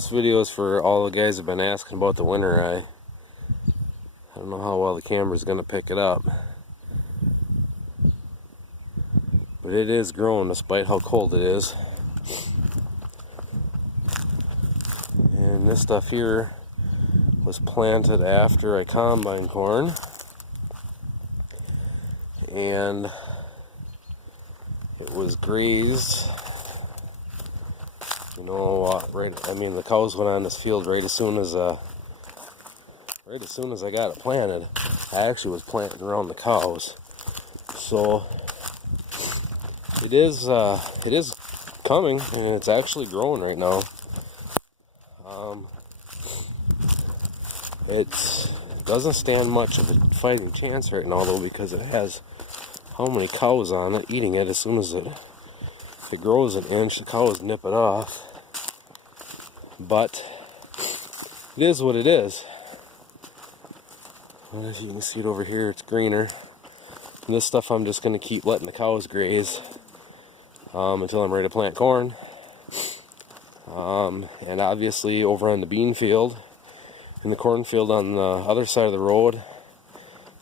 this video is for all the guys who've been asking about the winter eye. I don't know how well the camera's going to pick it up. But it is growing despite how cold it is. And this stuff here was planted after I combine corn. And it was grazed. You know, the cows went on this field right as soon as I got it planted. I actually was planting around the cows. So it is coming, and it's actually growing right now. It doesn't stand much of a fighting chance right now though, because it has how many cows on it eating it. As soon as it grows an inch, the cows nip it off. But it is what it is. And as you can see it over here, it's greener. And this stuff I'm just going to keep letting the cows graze until I'm ready to plant corn. And obviously over on the bean field, in the cornfield on the other side of the road,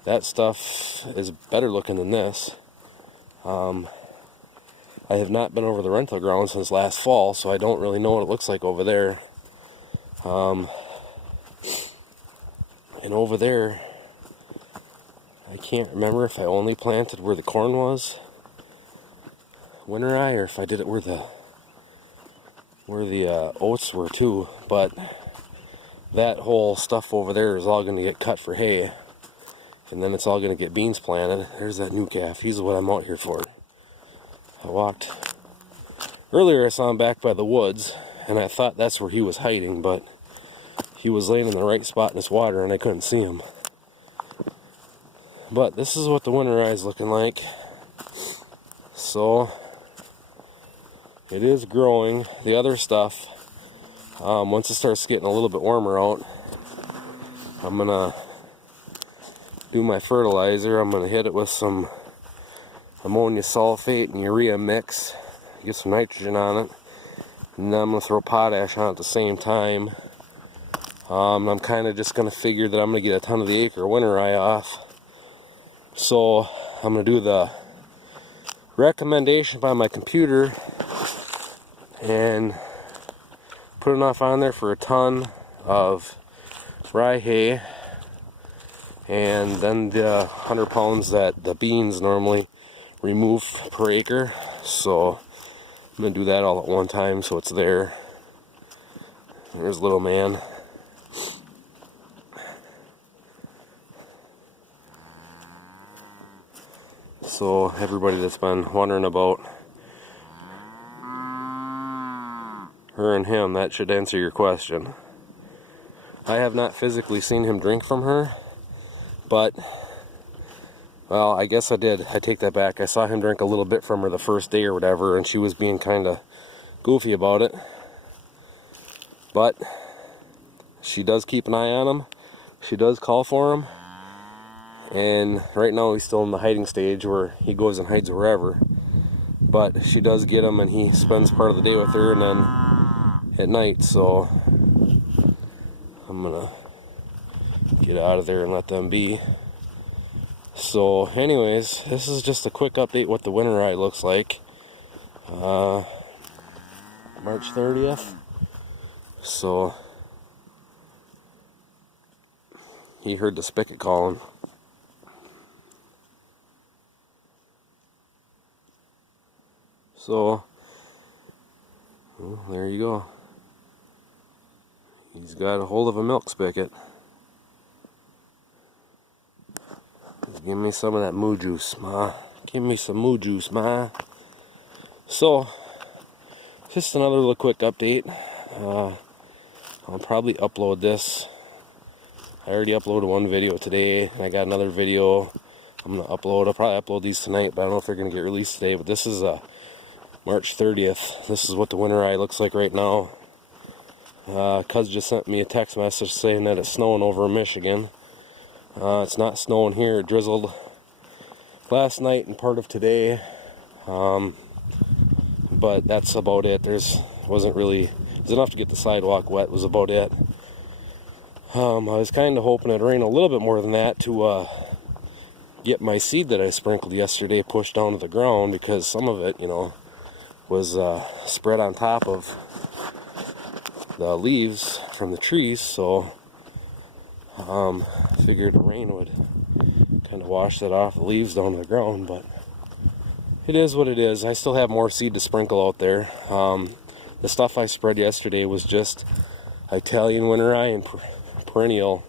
that stuff is better looking than this. I have not been over the rental ground since last fall, so I don't really know what it looks like over there. And over there, I can't remember if I only planted where the corn was, winter eye, or if I did it where the oats were too. But that whole stuff over there is all going to get cut for hay, and then it's all going to get beans planted. There's that new calf. He's what I'm out here for. I walked earlier. I saw him back by the woods, and I thought that's where he was hiding, but he was laying in the right spot in this water, and I couldn't see him. But this is what the winter eye is looking like. So it is growing. The other stuff, once it starts getting a little bit warmer out, I'm gonna do my fertilizer. I'm gonna hit it with some ammonia sulfate and urea mix, get some nitrogen on it, and then I'm gonna throw potash on it at the same time. I'm kind of just gonna figure that I'm gonna get a ton of the acre winter eye off. So I'm gonna do the recommendation by my computer and put enough on there for a ton of rye hay, and then the 100 pounds that the beans normally remove per acre. So I'm gonna do that all at one time so it's there. There's little man. So everybody that's been wondering about her and him, that should answer your question. I have not physically seen him drink from her, but, well, I guess I did. I take that back. I saw him drink a little bit from her the first day or whatever, and she was being kind of goofy about it. But she does keep an eye on him. She does call for him. And right now he's still in the hiding stage where he goes and hides wherever. But she does get him, and he spends part of the day with her and then at night. So I'm gonna get out of there and let them be. So anyways, this is just a quick update what the winter eye looks like. March 30th. So he heard the spigot calling. So, well, there you go. He's got a hold of a milk spigot. Give me some of that moo juice, Ma. Give me some moo juice, Ma. So, just another little quick update. I'll probably upload this. I already uploaded one video today, and I got another video I'm going to upload. I'll probably upload these tonight, but I don't know if they're going to get released today. But this is March 30th. This is what the winter eye looks like right now. Cuz just sent me a text message saying that it's snowing over in Michigan. It's not snowing here. It drizzled last night and part of today. But that's about it. Wasn't really was enough to get the sidewalk wet, was about it. I was kind of hoping it'd rain a little bit more than that to get my seed that I sprinkled yesterday pushed down to the ground, because some of it, you know, was spread on top of the leaves from the trees, so figured the rain would kind of wash that off the leaves down to the ground, but it is what it is. I still have more seed to sprinkle out there. The stuff I spread yesterday was just Italian winter rye and perennial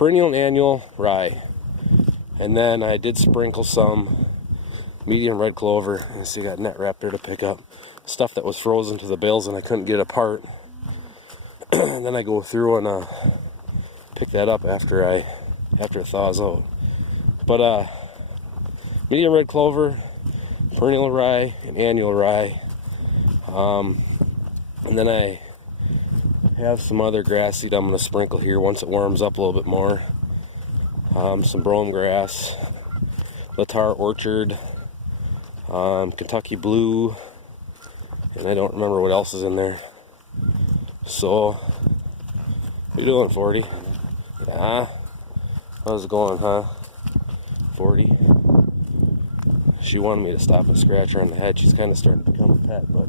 and annual rye. And then I did sprinkle some medium red clover. You see, I got net wrap there to pick up. Stuff that was frozen to the bales and I couldn't get apart. And then I go through and pick that up after it thaws out. But medium red clover, perennial rye, and annual rye. And then I have some other grass seed I'm going to sprinkle here once it warms up a little bit more. Some brome grass, Latar Orchard, Kentucky Blue, and I don't remember what else is in there. So, what you doing, 40? Yeah, how's it going, huh? 40. She wanted me to stop and scratch her on the head. She's kind of starting to become a pet, but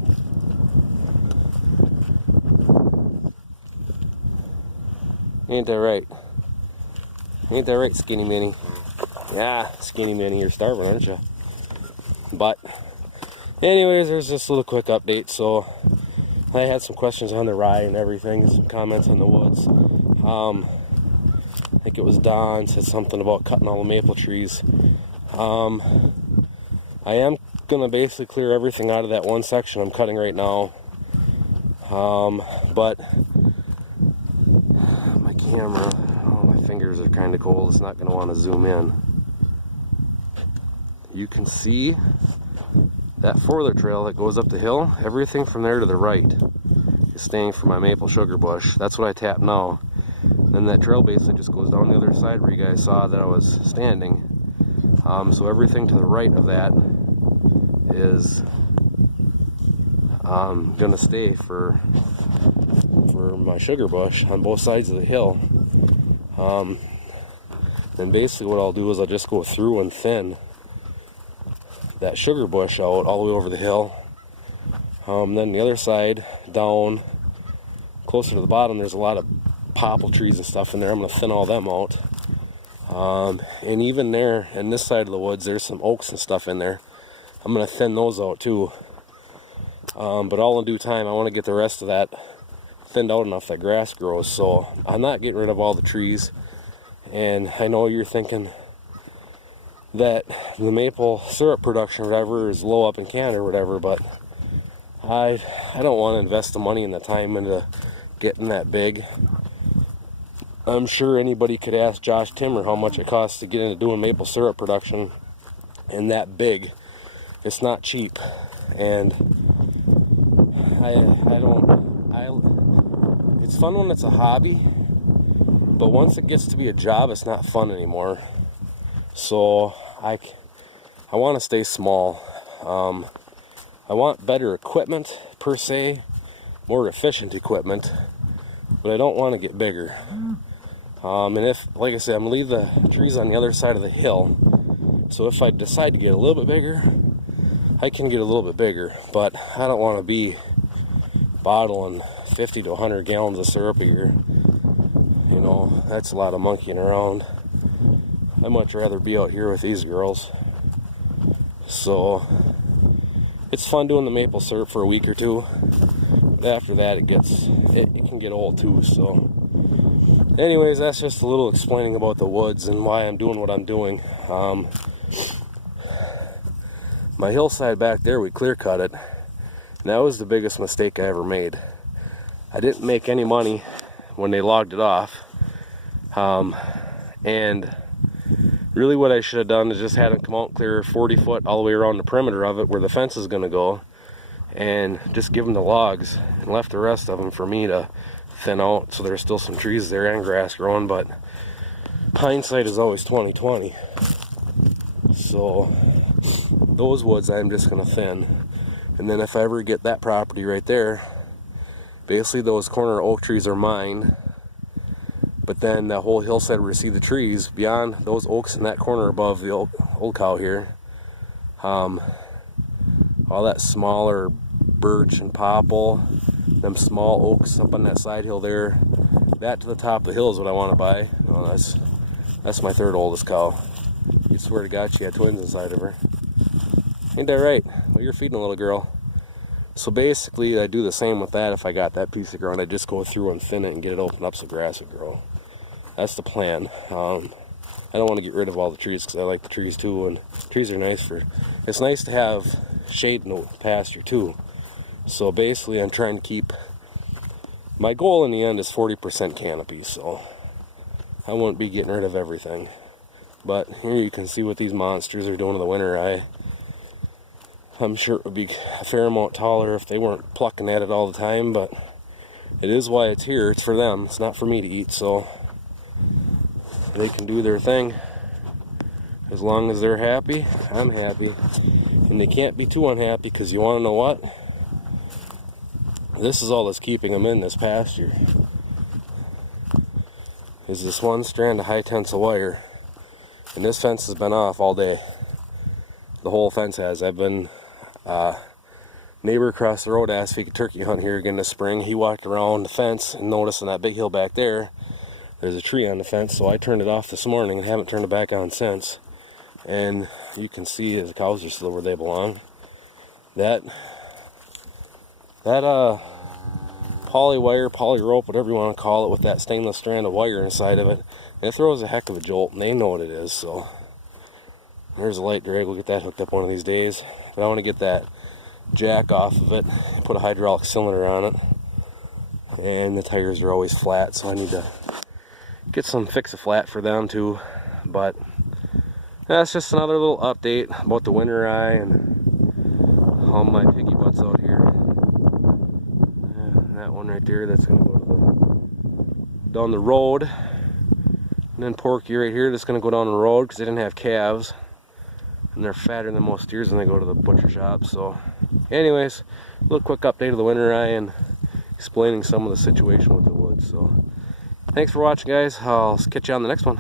ain't that right? Ain't that right, Skinny Minnie? Yeah, Skinny Minnie, you're starving, aren't you? But anyways, there's this little quick update. So I had some questions on the rye and everything, some comments on the woods. I think it was Don said something about cutting all the maple trees. I am gonna basically clear everything out of that one section I'm cutting right now. But my camera, oh, my fingers are kind of cold. It's not gonna want to zoom in. You can see that further trail that goes up the hill. Everything from there to the right is staying for my maple sugar bush. That's what I tap now. Then that trail basically just goes down the other side where you guys saw that I was standing. So everything to the right of that is gonna stay for my sugar bush on both sides of the hill. Then basically what I'll do is I'll just go through and thin that sugar bush out all the way over the hill. Then the other side down closer to the bottom, there's a lot of popple trees and stuff in there. I'm going to thin all them out. And even there, in this side of the woods, there's some oaks and stuff in there. I'm going to thin those out too. But all in due time, I want to get the rest of that thinned out enough that grass grows. So I'm not getting rid of all the trees. And I know you're thinking that the maple syrup production or whatever is low up in Canada or whatever, but I don't want to invest the money and the time into getting that big. I'm sure anybody could ask Josh Timmer how much it costs to get into doing maple syrup production and that big. It's not cheap, and it's fun when it's a hobby, but once it gets to be a job, it's not fun anymore. So I want to stay small. I want better equipment per se, more efficient equipment, but I don't want to get bigger. And if, like I said, I'm gonna leave the trees on the other side of the hill, so if I decide to get a little bit bigger, I can get a little bit bigger, but I don't want to be bottling 50 to 100 gallons of syrup a year. You know, that's a lot of monkeying around. I'd much rather be out here with these girls. So it's fun doing the maple syrup for a week or two. But after that, it can get old too. So anyways, that's just a little explaining about the woods and why I'm doing what I'm doing. My hillside back there, we clear cut it, and that was the biggest mistake I ever made. I didn't make any money when they logged it off, and really what I should have done is just had it come out and clear 40 foot all the way around the perimeter of it where the fence is going to go, and just give them the logs and left the rest of them for me to thin out, so there's still some trees there and grass growing. But hindsight is always 20/20. So those woods I'm just going to thin, and then if I ever get that property right there, Basically, those corner oak trees are mine, but then that whole hillside where you see the trees, beyond those oaks in that corner above the old cow here, all that smaller birch and popple, them small oaks up on that side hill there, that to the top of the hill is what I want to buy. Oh, that's my third oldest cow. You swear to God she had twins inside of her. Ain't that right? Well, you're feeding a little girl. So basically, I do the same with that. If I got that piece of ground, I just go through and thin it and get it opened up so grass would grow. That's the plan. I don't want to get rid of all the trees because I like the trees too, and trees are nice for. It's nice to have shade in the pasture too. So basically, I'm trying to keep. My goal in the end is 40% canopy, so I won't be getting rid of everything. But here you can see what these monsters are doing in the winter. I'm sure it would be a fair amount taller if they weren't plucking at it all the time, but it is why it's here. It's for them. It's not for me to eat, so they can do their thing. As long as they're happy, I'm happy. And they can't be too unhappy, because you want to know what? This is all that's keeping them in this pasture. Is this one strand of high tensile wire. And this fence has been off all day. The whole fence has. I've been... neighbor across the road asked if he could turkey hunt here again this spring. He walked around the fence and noticed on that big hill back there, there's a tree on the fence, so I turned it off this morning and haven't turned it back on since. And you can see the cows are still where they belong. That poly wire, poly rope, whatever you want to call it, with that stainless strand of wire inside of it, and it throws a heck of a jolt, and they know what it is. So there's a light drag. We'll get that hooked up one of these days. But I want to get that jack off of it, put a hydraulic cylinder on it, and the tires are always flat, so I need to get some fix-a-flat for them too. But that's just another little update about the winter eye and all my piggy butts out here. And that one right there, that's gonna go to down the road, and then Porky right here, that's gonna go down the road because they didn't have calves. And they're fatter than most steers when they go to the butcher shop. So anyways, a little quick update of the winter eye and explaining some of the situation with the woods. So thanks for watching, guys. I'll catch you on the next one.